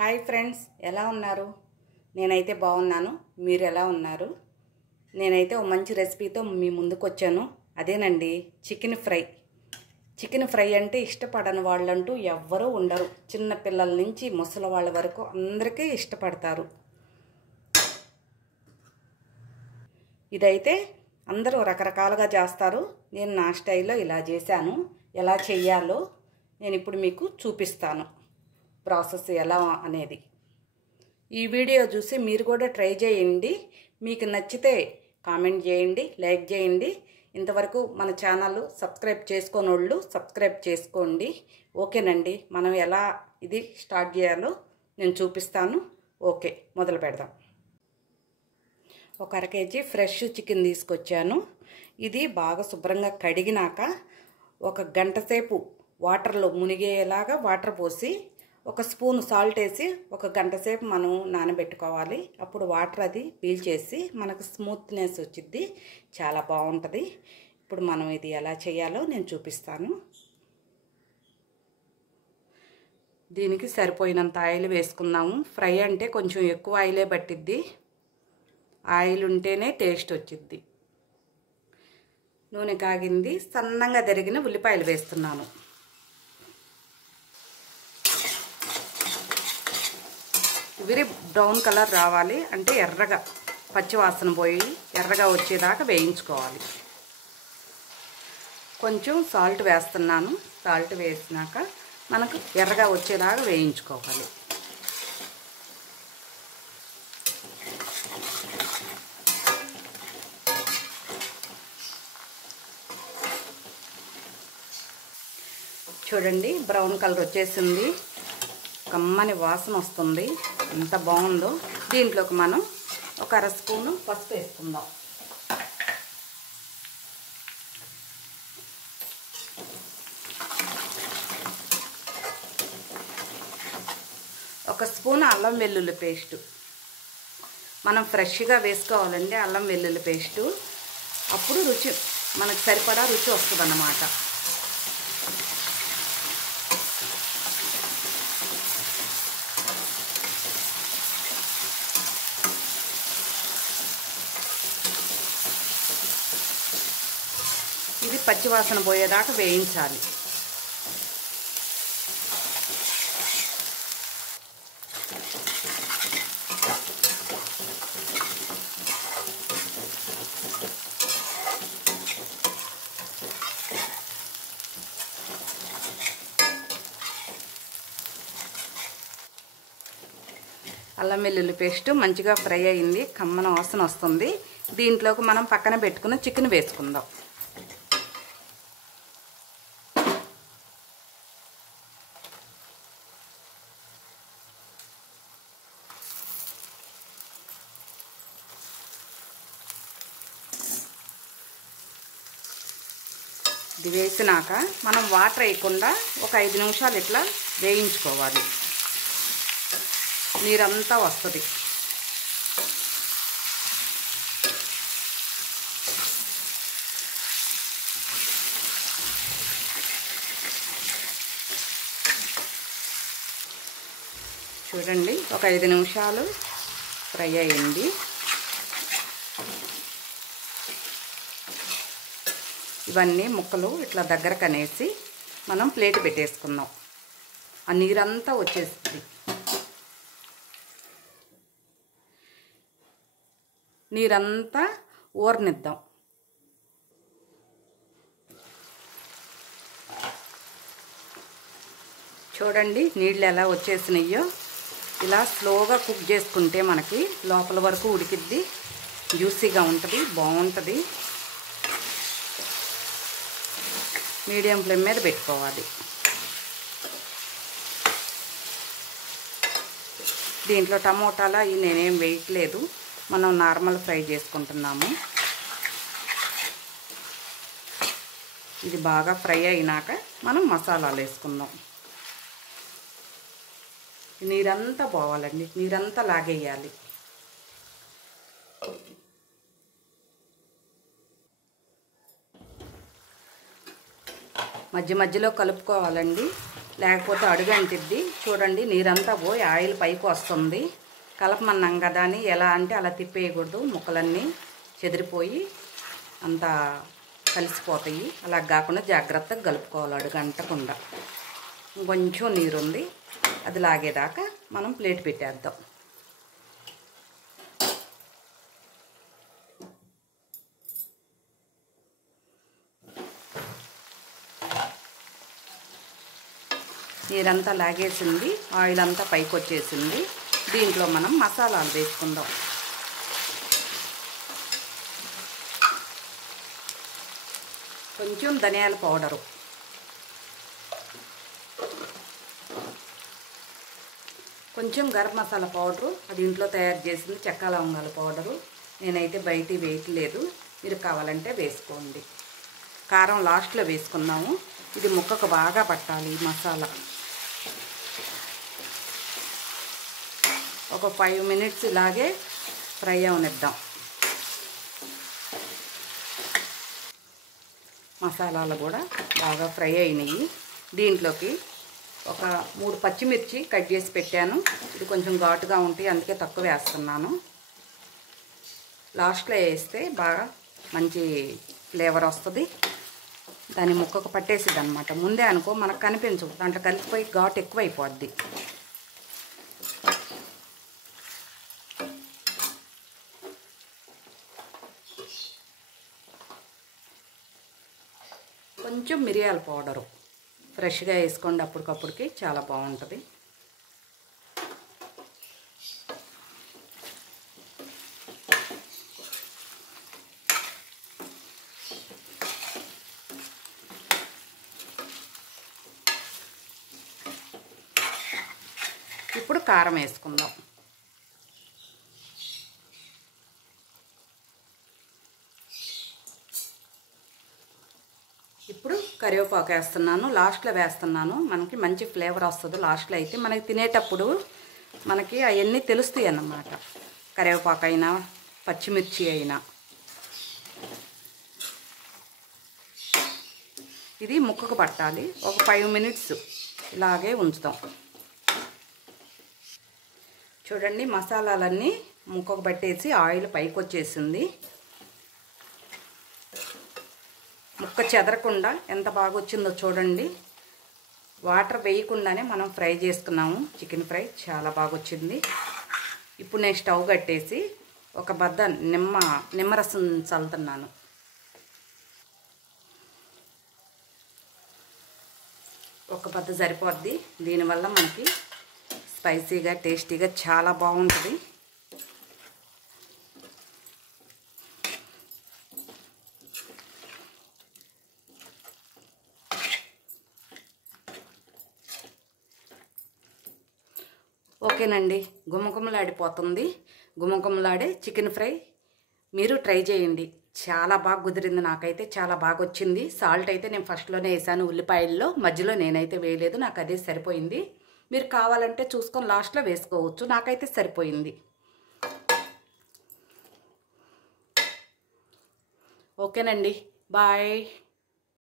Hi friends, ఎలా ఉన్నారు? నేనైతే బాగున్నాను. మీరు ఎలా ఉన్నారు? నేనైతే ఒక మంచి రెసిపీతో మీ ముందుకు వచ్చాను. అదేనండి, చికెన్ ఫ్రై. చికెన్ ఫ్రై అంటే ఇష్టపడని వాళ్ళంటూ ఎవ్వరూ ఉండరు. చిన్న పిల్లల నుంచి ముసలి వాళ్ళ వరకు అందరికీ ఇష్టపడతారు. ఇదైతే అందరూ రకరకాలుగా చేస్తారు. నేను నా స్టైల్లో ఇలా చేశాను. ఎలా చేయాలో నేను ఇప్పుడు మీకు చూపిస్తాను. ప్రాసెస్ ఎలా అనేది ఈ వీడియో చూసి మీరు కూడా ట్రై చేయండి. మీకు నచ్చితే కామెంట్ చేయండి, లైక్ చేయండి. ఇంతవరకు మన ఛానల్ సబ్స్క్రైబ్ చేసుకోని వాళ్ళు సబ్స్క్రైబ్ చేసుకోండి. ఓకేనండి, మనం ఎలా ఇది స్టార్ట్ చేయాలో నేను చూపిస్తాను. ఓకే, మొదలు పెడదాం. ఒక అర కేజీ ఫ్రెష్ చికెన్ తీసుకొచ్చాను. ఇది బాగా శుభ్రంగా కడిగినాక ఒక గంట సేపు వాటర్లో మునిగేలాగా వాటర్ పోసి ఒక స్పూన్ సాల్ట్ వేసి ఒక గంట సేపు మనం నానబెట్టుకోవాలి. అప్పుడు వాటర్ అది పీల్చేసి మనకు స్మూత్నెస్ వచ్చింది, చాలా బాగుంటుంది. ఇప్పుడు మనం ఇది ఎలా చేయాలో నేను చూపిస్తాను. దీనికి సరిపోయినంత ఆయిల్ వేసుకున్నాము. ఫ్రై అంటే కొంచెం ఎక్కువ ఆయిలే పట్టిద్ది. ఆయిల్ ఉంటేనే టేస్ట్ వచ్చిద్ది. నూనె కాగింది. సన్నంగా తరిగిన ఉల్లిపాయలు వేస్తున్నాను. ఇవి బ్రౌన్ కలర్ రావాలి, అంటే ఎర్రగా పచ్చివాసన పోయి ఎర్రగా వచ్చేదాకా వేయించుకోవాలి. కొంచెం సాల్ట్ వేస్తున్నాను. సాల్ట్ వేసినాక మనకు ఎర్రగా వచ్చేదాకా వేయించుకోవాలి. చూడండి, బ్రౌన్ కలర్ వచ్చేసింది. కమ్మని వాసన వస్తుంది, ఎంత బాగుందో. దీంట్లోకి మనం ఒక అర స్పూను పసుపు వేసుకుందాం. ఒక స్పూన్ అల్లం వెల్లుల్లి పేస్టు. మనం ఫ్రెష్గా వేసుకోవాలండి అల్లం వెల్లుల్లి పేస్టు. అప్పుడు రుచి మనకు సరిపడా రుచి వస్తుంది అన్నమాట. ఇది పచ్చివాసన పోయేదాకా వేయించాలి. అల్లం వెల్లుల్లి పేస్ట్ మంచిగా ఫ్రై అయింది, కమ్మన వాసన వస్తుంది. దీంట్లోకి మనం పక్కన పెట్టుకున్న చికెన్ వేసుకుందాం. ఇది వేసినాక మనం వాటర్ వేయకుండా ఒక 5 నిమిషాలు ఇట్లా వేయించుకోవాలి. నీరంతా వస్తుంది. చూడండి, ఒక 5 నిమిషాలు ఫ్రై అయ్యింది. ఇవన్నీ ముక్కలు ఇట్లా దగ్గర కనేసి మనం ప్లేట్ పెట్టేసుకుందాం. ఆ నీరంతా వచ్చేస్తుంది. నీరంతా ఊరనిద్దాం. చూడండి, నీళ్ళు ఎలా వచ్చేసినాయో. ఇలా స్లోగా కుక్ చేసుకుంటే మనకి లోపల వరకు ఉడికిద్ది, జ్యూసీగా ఉంటుంది, బాగుంటుంది. మీడియం ఫ్లేమ్ మీద పెట్టుకోవాలి. దీంట్లో టమోటాలు అవి నేనేం వేయట్లేదు, మనం నార్మల్ ఫ్రై చేసుకుంటున్నాము. ఇది బాగా ఫ్రై అయినాక మనం మసాలాలు వేసుకుందాం. నీరంతా పోవాలండి, నీరంతా లాగేయాలి. మధ్య మధ్యలో కలుపుకోవాలండి, లేకపోతే అడుగు అంటిద్ది. చూడండి నీరంతా పోయి ఆయిల్ పైకి వస్తుంది. కలపమన్నాం కదా అని ఎలా అంటే అలా తిప్పేయకూడదు, ముక్కలన్నీ చెదిరిపోయి అంతా కలిసిపోతాయి. అలా కాకుండా జాగ్రత్తగా కలుపుకోవాలి అడుగంటకుండా. కొంచెం నీరుంది, అది లాగేదాకా మనం ప్లేట్ పెట్టేద్దాం. నీరంతా లాగేసింది, ఆయిల్ అంతా పైకి వచ్చేసింది. దీంట్లో మనం మసాలాలు వేసుకుందాం. కొంచెం ధనియాల పౌడరు, కొంచెం గరం మసాలా పౌడరు, అది ఇంట్లో తయారు చేసింది. చెక్క లవంగాల పౌడరు, నేనైతే బయట వేయట్లేదు, మీరు కావాలంటే వేసుకోండి. కారం లాస్ట్లో వేసుకున్నాము. ఇది ముక్కకు బాగా పట్టాలి ఈ మసాలా. ఒక 5 మినిట్స్ ఇలాగే ఫ్రై అవనిద్దాం. మసాలాలు కూడా బాగా ఫ్రై అయినాయి. దీంట్లోకి ఒక 3 పచ్చిమిర్చి కట్ చేసి పెట్టాను. ఇది కొంచెం ఘాటుగా ఉంటాయి, అందుకే తక్కువ వేస్తున్నాను. లాస్ట్లో వేస్తే బాగా మంచి ఫ్లేవర్ వస్తుంది. దాని ముక్కకు పట్టేసిద్ది అనమాట. ముందే అనుకో మనకు కనిపించవు, దాంట్లో కలిసిపోయి ఘాటు ఎక్కువ అయిపోద్ది. కొంచెం మిరియాల పౌడరు ఫ్రెష్గా వేసుకోండి, అప్పటికప్పుడుకి చాలా బాగుంటుంది. ఇప్పుడు కారం వేసుకుందాం. ఇప్పుడు కరివేపాకు వేస్తున్నాను, లాస్ట్లో వేస్తున్నాను. మనకి మంచి ఫ్లేవర్ వస్తుంది లాస్ట్లో అయితే. మనకి తినేటప్పుడు మనకి అవన్నీ తెలుస్తాయి అన్నమాట. కరివేపాకు అయినా పచ్చిమిర్చి అయినా. ఇది ముక్కకు పట్టాలి. ఒక 5 మినిట్స్ ఇలాగే ఉంచుతాం. చూడండి మసాలాలన్నీ ముక్కకు పట్టేసి ఆయిల్ పైకి వచ్చేసింది. ముక్క చెదరకుండా ఎంత బాగా వచ్చిందో చూడండి. వాటర్ వేయకుండానే మనం ఫ్రై చేసుకున్నాము. చికెన్ ఫ్రై చాలా బాగా వచ్చింది. ఇప్పుడు నేను స్టవ్ కట్టేసి ఒక బద్ద నిమ్మరసం చల్లుతున్నాను. ఒక బద్ద సరిపోద్ది. దీనివల్ల మనకి స్పైసీగా టేస్టీగా చాలా బాగుంటుంది. ఓకేనండి, గుమగుమలాడిపోతుంది. గుమగుమలాడే చికెన్ ఫ్రై మీరు ట్రై చేయండి. చాలా బాగా కుదిరింది. నాకైతే చాలా బాగా వచ్చింది. సాల్ట్ అయితే నేను ఫస్ట్లోనే వేసాను, ఉల్లిపాయల్లో మధ్యలో నేనైతే వేయలేదు. నాకు అదే సరిపోయింది. మీరు కావాలంటే చూసుకొని లాస్ట్లో వేసుకోవచ్చు. నాకైతే సరిపోయింది. ఓకేనండి, బాయ్.